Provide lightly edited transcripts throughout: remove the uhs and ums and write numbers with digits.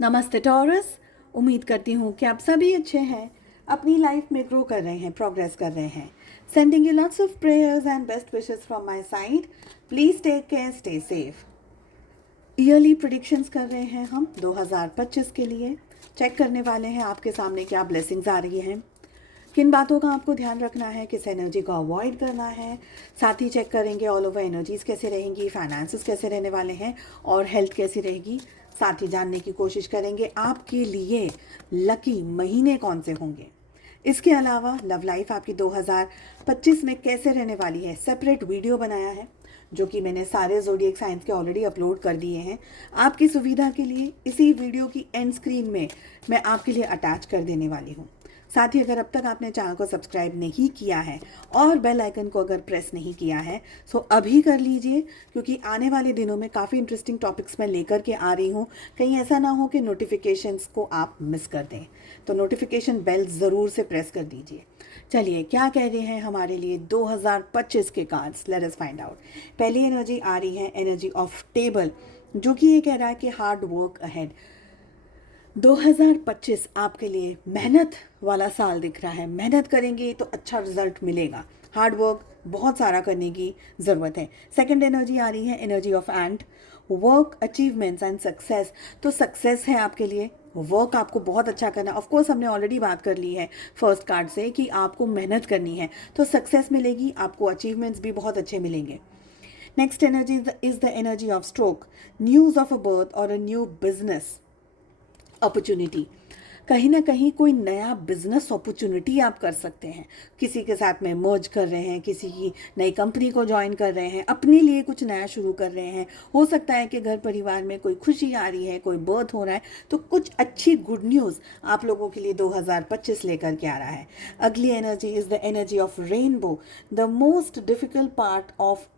नमस्ते टॉरस। उम्मीद करती हूँ कि आप सभी अच्छे हैं, अपनी लाइफ में ग्रो कर रहे हैं, प्रोग्रेस कर रहे हैं। Sending you lots of prayers and best wishes from my side. Please take care, stay safe. Early predictions कर रहे हैं हम 2025 के लिए। चेक करने वाले हैं आपके सामने क्या ब्लेसिंग्स आ रही हैं, किन बातों का आपको ध्यान रखना है, किस एनर्जी को अवॉइड करना है। साथ ही चेक करेंगे ऑल ओवर एनर्जीज कैसे रहेंगी, फाइनेंसेस कैसे रहने वाले हैं और हेल्थ कैसी रहेगी। साथ ही जानने की कोशिश करेंगे आपके लिए लकी महीने कौन से होंगे। इसके अलावा लव लाइफ आपकी 2025 में कैसे रहने वाली है, सेपरेट वीडियो बनाया है जो कि मैंने सारे ज़ोडिएक साइंस के ऑलरेडी अपलोड कर दिए हैं। आपकी सुविधा के लिए इसी वीडियो की एंड स्क्रीन में मैं आपके लिए अटैच कर देने वाली हूँ। साथ ही अगर अब तक आपने चैनल को सब्सक्राइब नहीं किया है और बेल आइकन को अगर प्रेस नहीं किया है सो अभी कर लीजिए, क्योंकि आने वाले दिनों में काफ़ी इंटरेस्टिंग टॉपिक्स मैं लेकर के आ रही हूँ। कहीं ऐसा ना हो कि नोटिफिकेशंस को आप मिस कर दें, तो नोटिफिकेशन बेल ज़रूर से प्रेस कर दीजिए। चलिए क्या कह रहे हैं हमारे लिए 2025 के cards, let us find out. पहली एनर्जी आ रही है एनर्जी ऑफ टेबल, जो कि ये कह रहा है कि हार्ड वर्क अहेड। 2025 आपके लिए मेहनत वाला साल दिख रहा है। मेहनत करेंगे तो अच्छा रिजल्ट मिलेगा। हार्ड वर्क बहुत सारा करने की ज़रूरत है। सेकंड एनर्जी आ रही है energy of ant, work, achievements and success. तो सक्सेस है आपके लिए, वर्क आपको बहुत अच्छा करना है। ऑफकोर्स हमने ऑलरेडी बात कर ली है फर्स्ट कार्ड से कि आपको मेहनत करनी है तो सक्सेस मिलेगी, आपको अचीवमेंट्स भी बहुत अच्छे मिलेंगे। Next energy is the energy of stroke, news of a birth और अ न्यू बिजनेस अपॉर्चुनिटी। कहीं ना कहीं कोई नया बिजनेस अपॉर्चुनिटी आप कर सकते हैं। किसी के साथ में मर्ज कर रहे हैं, किसी की नई कंपनी को ज्वाइन कर रहे हैं, अपने लिए कुछ नया शुरू कर रहे हैं। हो सकता है कि घर परिवार में कोई खुशी आ रही है, कोई बर्थ हो रहा है, तो कुछ अच्छी गुड न्यूज़ आप लोगों के लिए 2025 लेकर के आ रहा है। अगली energy is the energy of rainbow, the most difficult part of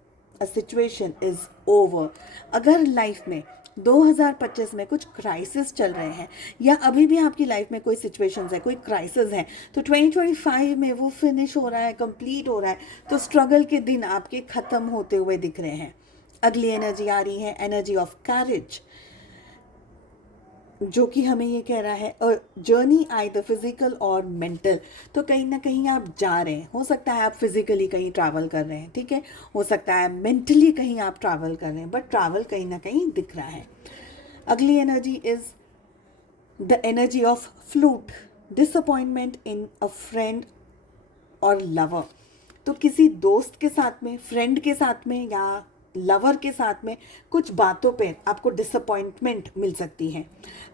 a situation is over. अगर लाइफ में 2025 में कुछ क्राइसिस चल रहे हैं या अभी भी आपकी लाइफ में कोई सिचुएशंस है, कोई क्राइसिस है, तो 2025 में वो फिनिश हो रहा है, कंप्लीट हो रहा है। तो स्ट्रगल के दिन आपके ख़त्म होते हुए दिख रहे हैं। अगली एनर्जी आ रही है एनर्जी ऑफ कैरेज, जो कि हमें ये कह रहा है जर्नी आइदर फिजिकल और मेंटल। तो कहीं ना कहीं आप जा रहे हैं, हो सकता है आप फिजिकली कहीं ट्रैवल कर रहे हैं, ठीक है, हो सकता है मेंटली कहीं आप ट्रैवल कर रहे हैं, बट ट्रैवल कहीं ना कहीं दिख रहा है। अगली energy is the energy of flute, disappointment in a friend और लवर। तो किसी दोस्त के साथ में, फ्रेंड के साथ में या लवर के साथ में कुछ बातों पे आपको डिसअपॉइंटमेंट मिल सकती है।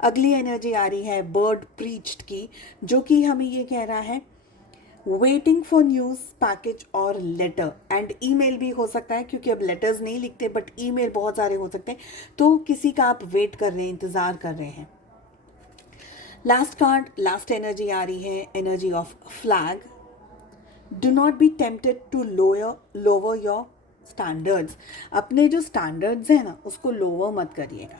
अगली एनर्जी आ रही है बर्ड प्रीच्ड की, जो कि हमें ये कह रहा है वेटिंग फॉर न्यूज़, पैकेज और लेटर एंड ईमेल भी हो सकता है, क्योंकि अब लेटर्स नहीं लिखते बट ईमेल बहुत सारे हो सकते हैं। तो किसी का आप वेट कर रहे हैं, इंतज़ार कर रहे हैं। लास्ट कार्ड, लास्ट एनर्जी आ रही है energy of flag, do not be tempted to lower your standards. अपने जो स्टैंडर्ड्स हैं ना उसको लोअर मत करिएगा।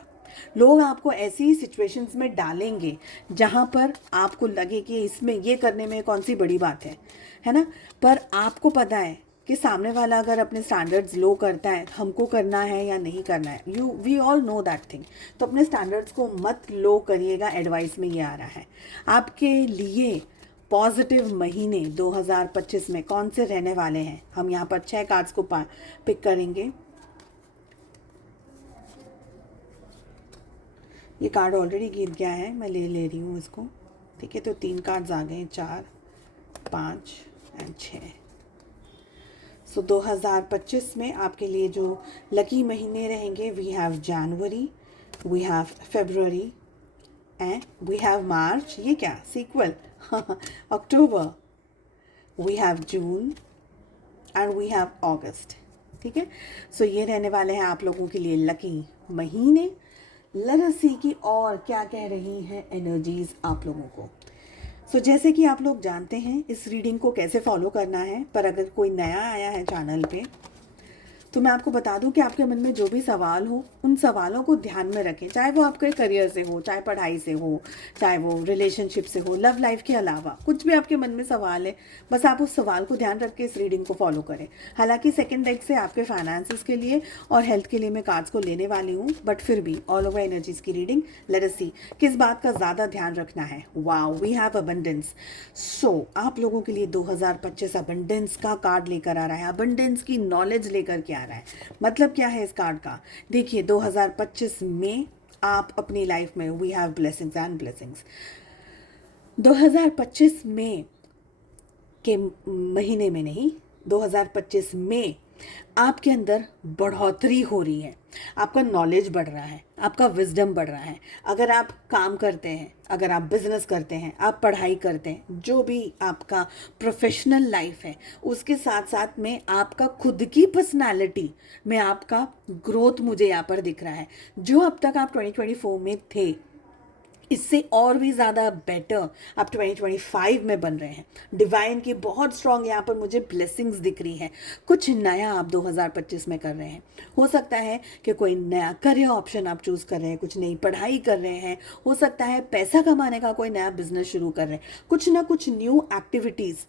लोग आपको ऐसी सिचुएशंस में डालेंगे जहाँ पर आपको लगे कि इसमें ये करने में कौन सी बड़ी बात है ना। पर आपको पता है कि सामने वाला अगर अपने स्टैंडर्ड्स लो करता है, हमको करना है या नहीं करना है, we all know that thing. तो अपने स्टैंडर्ड्स को मत लो करिएगा, एडवाइस में ये आ रहा है। आपके लिए पॉजिटिव महीने 2025 में कौन से रहने वाले हैं, हम यहाँ पर 6 कार्ड्स को पिक करेंगे। ये कार्ड ऑलरेडी गिर गया है, मैं ले रही हूँ इसको, ठीक है। तो 3 कार्ड्स आ गए, 4, 5 एंड 6। सो 2025 में आपके लिए जो लकी महीने रहेंगे, we have January, we have February and we have March, ये क्या sequel October, we have June and we have August, ठीक है। सो ये रहने वाले हैं आप लोगों के लिए लकी महीने। लेट अस सी कि और क्या कह रही हैं एनर्जीज आप लोगों को। सो जैसे कि आप लोग जानते हैं इस रीडिंग को कैसे फॉलो करना है, पर अगर कोई नया आया है चैनल पे तो मैं आपको बता दूं कि आपके मन में जो भी सवाल हो उन सवालों को ध्यान में रखें, चाहे वो आपके करियर से हो, चाहे पढ़ाई से हो, चाहे वो रिलेशनशिप से हो, लव लाइफ के अलावा कुछ भी आपके मन में सवाल है, बस आप उस सवाल को ध्यान रख के इस रीडिंग को फॉलो करें। हालांकि सेकंड डेक से आपके फाइनेंसेस के लिए और हेल्थ के लिए मैं कार्ड्स को लेने वाली हूँ, बट फिर भी ऑल ओवर एनर्जीज की रीडिंग, लेट अस सी किस बात का ज़्यादा ध्यान रखना है। Wow, we have abundance. So आप लोगों के लिए 2025 अबंडेंस का कार्ड लेकर आ रहा है, अबंडेंस की नॉलेज लेकर के आ रहा है। मतलब क्या है इस कार्ड का? देखिए 2025 में आप अपनी लाइफ में we have blessings and blessings. 2025 में के महीने में नहीं, 2025 में आपके अंदर बढ़ोतरी हो रही है, आपका नॉलेज बढ़ रहा है, आपका विजडम बढ़ रहा है। अगर आप काम करते हैं, अगर आप बिजनेस करते हैं, आप पढ़ाई करते हैं, जो भी आपका प्रोफेशनल लाइफ है, उसके साथ साथ में आपका खुद की पर्सनालिटी में आपका ग्रोथ मुझे यहाँ पर दिख रहा है। जो अब तक आप 2024 में थे, इससे और भी ज़्यादा बेटर आप 2025 में बन रहे हैं। डिवाइन की बहुत स्ट्रॉन्ग यहाँ पर मुझे ब्लेसिंग्स दिख रही है। कुछ नया आप 2025 में कर रहे हैं। हो सकता है कि कोई नया करियर ऑप्शन आप चूज़ कर रहे हैं, कुछ नई पढ़ाई कर रहे हैं, हो सकता है पैसा कमाने का कोई नया बिजनेस शुरू कर रहे हैं, कुछ ना कुछ न्यू एक्टिविटीज़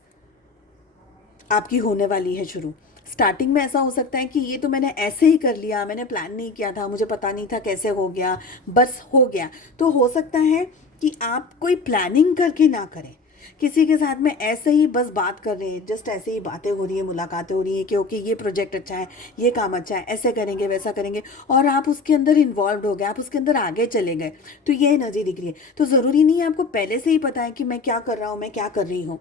आपकी होने वाली है शुरू। स्टार्टिंग में ऐसा हो सकता है कि ये तो मैंने ऐसे ही कर लिया, मैंने प्लान नहीं किया था, मुझे पता नहीं था कैसे हो गया, बस हो गया। तो हो सकता है कि आप कोई प्लानिंग करके ना करें, किसी के साथ में ऐसे ही बस बात कर रहे हैं, जस्ट ऐसे ही बातें हो रही है, मुलाकातें हो रही है कि ओके ये प्रोजेक्ट अच्छा है, ये काम अच्छा है, ऐसे करेंगे वैसा करेंगे, और आप उसके अंदर इन्वॉल्व हो गए, आप उसके अंदर आगे चले गए, तो ये एनर्जी दिख रही है। तो ज़रूरी नहीं है आपको पहले से ही पता है कि मैं क्या कर रहा हूँ, मैं क्या कर रही हूँ,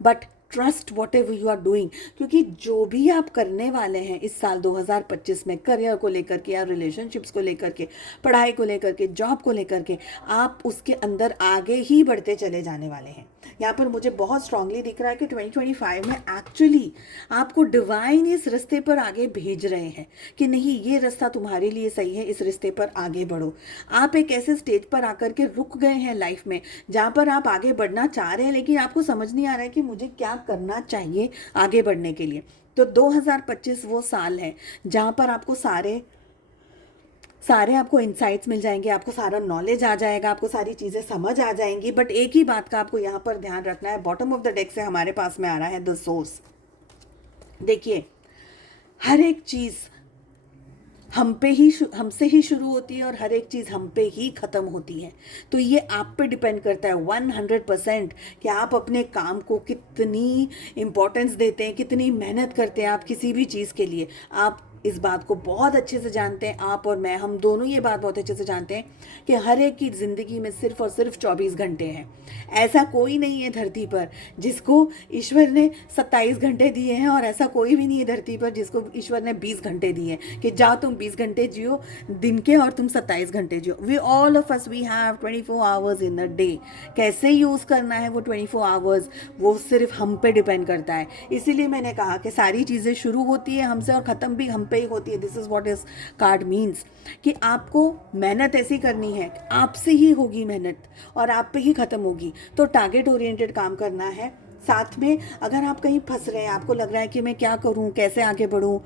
but trust whatever you are doing, क्योंकि जो भी आप करने वाले हैं इस साल 2025 में, करियर को लेकर के या रिलेशनशिप्स को लेकर के, पढ़ाई को लेकर के, जॉब को लेकर के, आप उसके अंदर आगे ही बढ़ते चले जाने वाले हैं। यहाँ पर मुझे बहुत स्ट्रांगली दिख रहा है कि 2025 में एक्चुअली आपको डिवाइन इस रिश्ते पर आगे भेज रहे हैं कि नहीं, ये रास्ता तुम्हारे लिए सही है, इस रिश्ते पर आगे बढ़ो। आप एक ऐसे स्टेज पर आकर के रुक गए हैं लाइफ में जहाँ पर आप आगे बढ़ना चाह रहे हैं, लेकिन आपको समझ नहीं आ रहा है कि मुझे क्या करना चाहिए आगे बढ़ने के लिए। तो 2025 वो साल है जहाँ पर आपको सारे आपको इंसाइट्स मिल जाएंगे, आपको सारा नॉलेज आ जाएगा, आपको सारी चीज़ें समझ आ जाएंगी। बट एक ही बात का आपको यहाँ पर ध्यान रखना है। बॉटम ऑफ द डेक से हमारे पास में आ रहा है द सोर्स। देखिए, हर एक चीज़ हमसे ही शुरू होती है और हर एक चीज़ हम पे ही ख़त्म होती है। तो ये आप पे डिपेंड करता है 100% कि आप अपने काम को कितनी इम्पोर्टेंस देते हैं, कितनी मेहनत करते हैं आप किसी भी चीज़ के लिए। आप इस बात को बहुत अच्छे से जानते हैं, आप और मैं, हम दोनों ये बात बहुत अच्छे से जानते हैं कि हर एक की ज़िंदगी में सिर्फ और सिर्फ 24 घंटे हैं। ऐसा कोई नहीं है धरती पर जिसको ईश्वर ने 27 घंटे दिए हैं, और ऐसा कोई भी नहीं है धरती पर जिसको ईश्वर ने 20 घंटे दिए हैं कि जाओ तुम 20 घंटे जियो दिन के और तुम 27 घंटे जियो। We all of us we have 24 hours in a day. कैसे यूज़ करना है वो 24 आवर्स, वो सिर्फ हम पे डिपेंड करता है। इसीलिए मैंने कहा कि सारी चीज़ें शुरू होती है हमसे और ख़त्म भी हम पे ही होती है। This is what is called means कि आपको मेहनत ऐसी करनी है, आपसे ही होगी मेहनत और आप पे ही ख़त्म होगी। तो टारगेट ओरिएंटेड काम करना है। साथ में अगर आप कहीं फंस रहे हैं, आपको लग रहा है कि मैं क्या करूं, कैसे आगे बढ़ूं,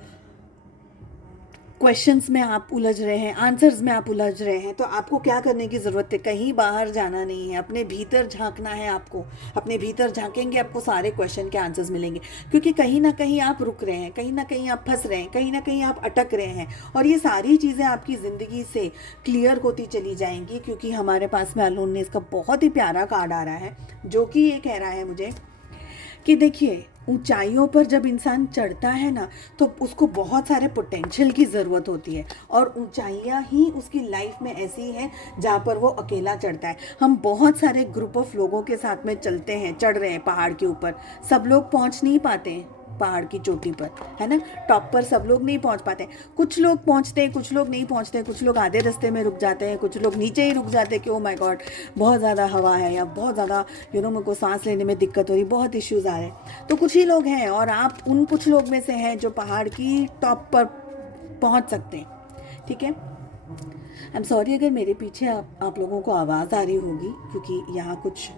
क्वेश्चंस में आप उलझ रहे हैं, आंसर्स में आप उलझ रहे हैं, तो आपको क्या करने की ज़रूरत है? कहीं बाहर जाना नहीं है, अपने भीतर झांकना है। आपको अपने भीतर झांकेंगे, आपको सारे क्वेश्चन के आंसर्स मिलेंगे। क्योंकि कहीं ना कहीं आप रुक रहे हैं, कहीं ना कहीं आप फंस रहे हैं, कहीं ना कहीं आप अटक रहे हैं, और ये सारी चीज़ें आपकी ज़िंदगी से क्लियर होती चली जाएंगी। क्योंकि हमारे पास में अलोननेस का बहुत ही प्यारा कार्ड आ रहा है, जो कि ये कह रहा है मुझे कि देखिए, ऊंचाइयों पर जब इंसान चढ़ता है ना, तो उसको बहुत सारे पोटेंशियल की ज़रूरत होती है, और ऊंचाइयाँ ही उसकी लाइफ में ऐसी हैं जहाँ पर वो अकेला चढ़ता है। हम बहुत सारे ग्रुप ऑफ लोगों के साथ में चलते हैं, चढ़ रहे हैं पहाड़ के ऊपर, सब लोग पहुँच नहीं पाते हैं पहाड़ की चोटी पर, है ना। टॉप पर सब लोग नहीं पहुंच पाते। कुछ लोग पहुंचते हैं, कुछ लोग नहीं पहुंचते, कुछ लोग आधे रास्ते में रुक जाते हैं, कुछ लोग नीचे ही रुक जाते हैं कि ओ माय गॉड बहुत ज़्यादा हवा है, या बहुत ज़्यादा मेरे को सांस लेने में दिक्कत हो रही, बहुत इश्यूज़ आ रहे हैं। तो कुछ ही लोग हैं, और आप उन कुछ लोग में से हैं जो पहाड़ की टॉप पर पहुँच सकते हैं। ठीक है, आई एम सॉरी अगर मेरे पीछे आप लोगों को आवाज़ आ रही होगी, क्योंकि यहाँ कुछ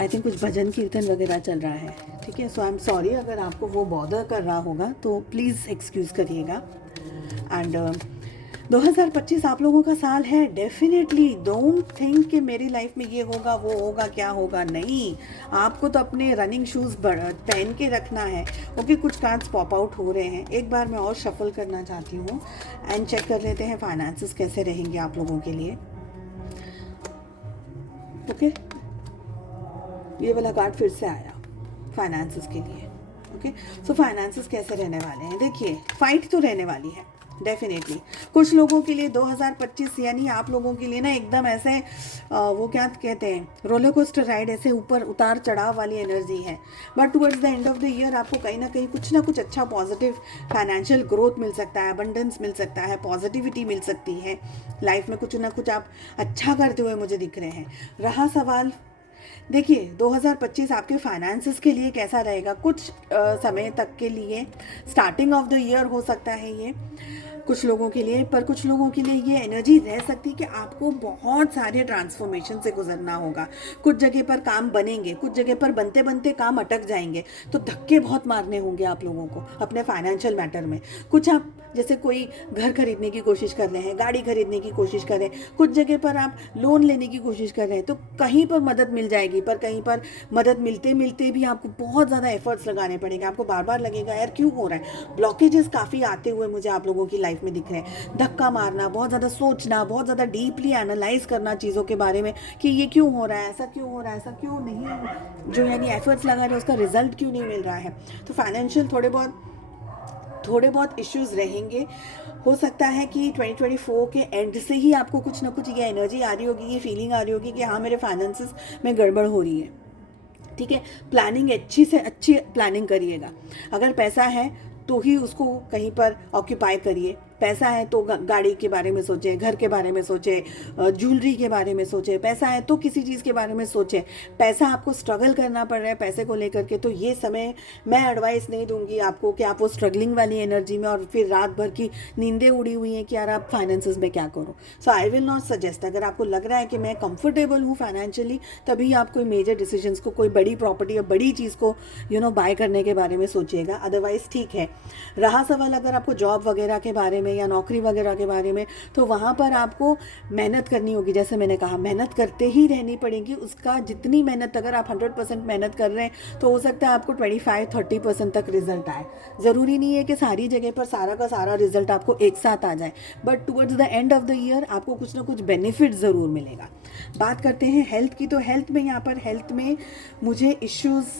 आई थिंक कुछ भजन कीर्तन वगैरह चल रहा है, ठीक है। सो आई एम सॉरी अगर आपको वो बॉदर कर रहा होगा, तो प्लीज़ एक्सक्यूज़ करिएगा। एंड 2025 आप लोगों का साल है। डेफिनेटली डोंट थिंक कि मेरी लाइफ में ये होगा वो होगा क्या होगा, नहीं। आपको तो अपने रनिंग शूज़ पहन के रखना है। ओके, कुछ कार्ड्स पॉप आउट हो रहे हैं, एक बार मैं और शफल करना चाहती हूँ एंड चेक कर लेते हैं फाइनेंसेस कैसे रहेंगे आप लोगों के लिए। ओके, ये वाला कार्ड फिर से आया फाइनेंसेस के लिए। ओके, सो फाइनेंसेस कैसे रहने वाले हैं? देखिए, फाइट तो रहने वाली है डेफिनेटली। कुछ लोगों के लिए 2025 यानी आप लोगों के लिए ना एकदम ऐसे वो क्या कहते हैं, रोलर कोस्टर राइड, ऐसे ऊपर उतार चढ़ाव वाली एनर्जी है। But towards the end of the year आपको कहीं ना कुछ अच्छा पॉजिटिव फाइनेंशियल ग्रोथ मिल सकता है, अबंडेंस मिल सकता है, पॉजिटिविटी मिल सकती है। लाइफ में कुछ ना कुछ आप अच्छा करते हुए मुझे दिख रहे हैं। रहा सवाल, देखिए 2025 आपके फाइनेंसेस के लिए कैसा रहेगा? कुछ समय तक के लिए, स्टार्टिंग ऑफ द ईयर हो सकता है ये कुछ लोगों के लिए, पर कुछ लोगों के लिए ये एनर्जी रह सकती है कि आपको बहुत सारे ट्रांसफॉर्मेशन से गुजरना होगा। कुछ जगह पर काम बनेंगे, कुछ जगह पर बनते बनते काम अटक जाएंगे, तो धक्के बहुत मारने होंगे आप लोगों को अपने फाइनेंशियल मैटर में। कुछ आप जैसे कोई घर खरीदने की कोशिश कर रहे हैं, गाड़ी खरीदने की कोशिश कर रहे हैं, कुछ जगह पर आप लोन लेने की कोशिश कर रहे हैं, तो कहीं पर मदद मिल जाएगी, पर कहीं पर मदद मिलते मिलते भी आपको बहुत ज़्यादा एफर्ट्स लगाने पड़ेंगे। आपको बार बार लगेगा यार क्यों हो रहा है। ब्लॉकेजेस काफ़ी आते हुए मुझे आप लोगों की लाइफ में दिख रहे हैं। धक्का मारना, बहुत ज़्यादा सोचना, बहुत ज़्यादा डीपली एनालाइज करना चीज़ों के बारे में कि ये क्यों हो रहा है, ऐसा क्यों हो रहा है, ऐसा क्यों नहीं, जो यानी एफर्ट्स लगा रहे हैं उसका रिजल्ट क्यों नहीं मिल रहा है। तो फाइनेंशियल थोड़े बहुत इश्यूज रहेंगे। हो सकता है कि 2024 के एंड से ही आपको कुछ ना कुछ ये एनर्जी आ रही होगी, ये फीलिंग आ रही होगी कि हाँ मेरे फाइनेंसेस में गड़बड़ हो रही है, ठीक है। प्लानिंग अच्छी से अच्छी प्लानिंग करिएगा। अगर पैसा है तो ही उसको कहीं पर ऑक्यूपाई करिए। पैसा है तो गाड़ी के बारे में सोचे, घर के बारे में सोचे, ज्वेलरी के बारे में सोचे। पैसा है तो किसी चीज़ के बारे में सोचे। पैसा आपको स्ट्रगल करना पड़ रहा है पैसे को लेकर के, तो ये समय मैं एडवाइस नहीं दूंगी आपको कि आप वो स्ट्रगलिंग वाली एनर्जी में और फिर रात भर की नींदें उड़ी हुई हैं कि यार आप फाइनेंसेस में क्या करो। सो आई विल नॉट सजेस्ट। अगर आपको लग रहा है कि मैं कंफर्टेबल हूँ फाइनेंशियली, तभी आप कोई मेजर डिसीजंस को, कोई बड़ी प्रॉपर्टी या बड़ी चीज़ को बाय करने के बारे में सोचिएगा। अदरवाइज ठीक है। रहा सवाल अगर आपको जॉब वगैरह के बारे में या नौकरी वगैरह के बारे में, तो वहाँ पर आपको मेहनत करनी होगी। जैसे मैंने कहा, मेहनत करते ही रहनी पड़ेगी। उसका जितनी मेहनत, अगर आप 100% मेहनत कर रहे हैं तो हो सकता है आपको 25-30% तक रिजल्ट आए। ज़रूरी नहीं है कि सारी जगह पर सारा का सारा रिजल्ट आपको एक साथ आ जाए, but towards the end of the year आपको कुछ ना कुछ बेनिफिट ज़रूर मिलेगा। बात करते हैं हेल्थ की, तो हेल्थ में यहाँ पर हेल्थ में मुझे इश्यूज़,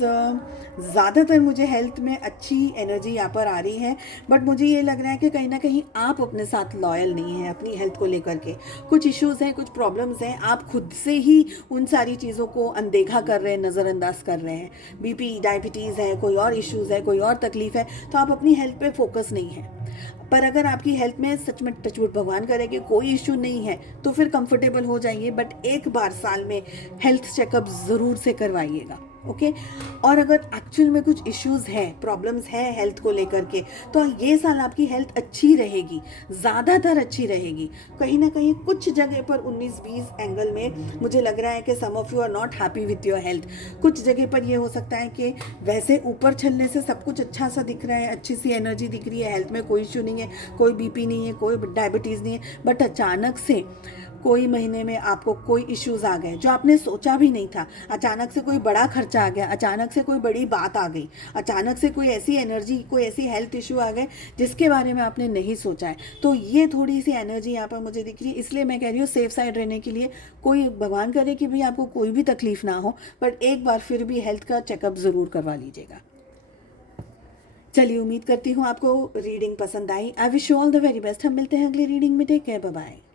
ज़्यादातर मुझे हेल्थ में अच्छी एनर्जी यहाँ पर आ रही है, बट मुझे ये लग रहा है कि कहीं ना कहीं आप अपने साथ लॉयल नहीं हैं अपनी हेल्थ को लेकर के। कुछ इश्यूज़ हैं, कुछ प्रॉब्लम्स हैं, आप खुद से ही उन सारी चीज़ों को अनदेखा कर रहे हैं, नज़रअंदाज कर रहे हैं। बीपी, डायबिटीज़ है, कोई और इश्यूज़ है, कोई और तकलीफ़ है, तो आप अपनी हेल्थ पे फोकस नहीं है। पर अगर आपकी हेल्थ में सच में टचवुड भगवान करे कि कोई इश्यू नहीं है, तो फिर कंफर्टेबल हो जाइए। बट एक बार साल में हेल्थ चेकअप ज़रूर से करवाइएगा, ओके। और अगर एक्चुअल में कुछ इश्यूज़ हैं, प्रॉब्लम्स हैं हेल्थ को लेकर के, तो ये साल आपकी हेल्थ अच्छी रहेगी, ज़्यादातर अच्छी रहेगी। कहीं ना कहीं कुछ जगह पर 19-20 एंगल में मुझे लग रहा है कि some of you are not happy with your health. कुछ जगह पर ये हो सकता है कि वैसे ऊपर चलने से सब कुछ अच्छा सा दिख रहा है, अच्छी सी एनर्जी दिख रही है, हेल्थ में कोई इशू नहीं है, कोई बीपी नहीं है, कोई डायबिटीज़ नहीं है, बट अचानक से कोई महीने में आपको कोई इश्यूज़ आ गए जो आपने सोचा भी नहीं था। अचानक से कोई बड़ा खर्चा आ गया, अचानक से कोई बड़ी बात आ गई, अचानक से कोई ऐसी एनर्जी, कोई ऐसी हेल्थ इशू आ गए जिसके बारे में आपने नहीं सोचा है। तो ये थोड़ी सी एनर्जी यहाँ पर मुझे दिख रही है, इसलिए मैं कह रही हूँ सेफ साइड रहने के लिए। कोई भगवान करे कि भाई आपको कोई भी तकलीफ ना हो, बट एक बार फिर भी हेल्थ का चेकअप ज़रूर करवा लीजिएगा। चलिए, उम्मीद करती हूँ आपको रीडिंग पसंद आई। I wish you all the very best. हम मिलते हैं अगली रीडिंग में। Take care, bye bye.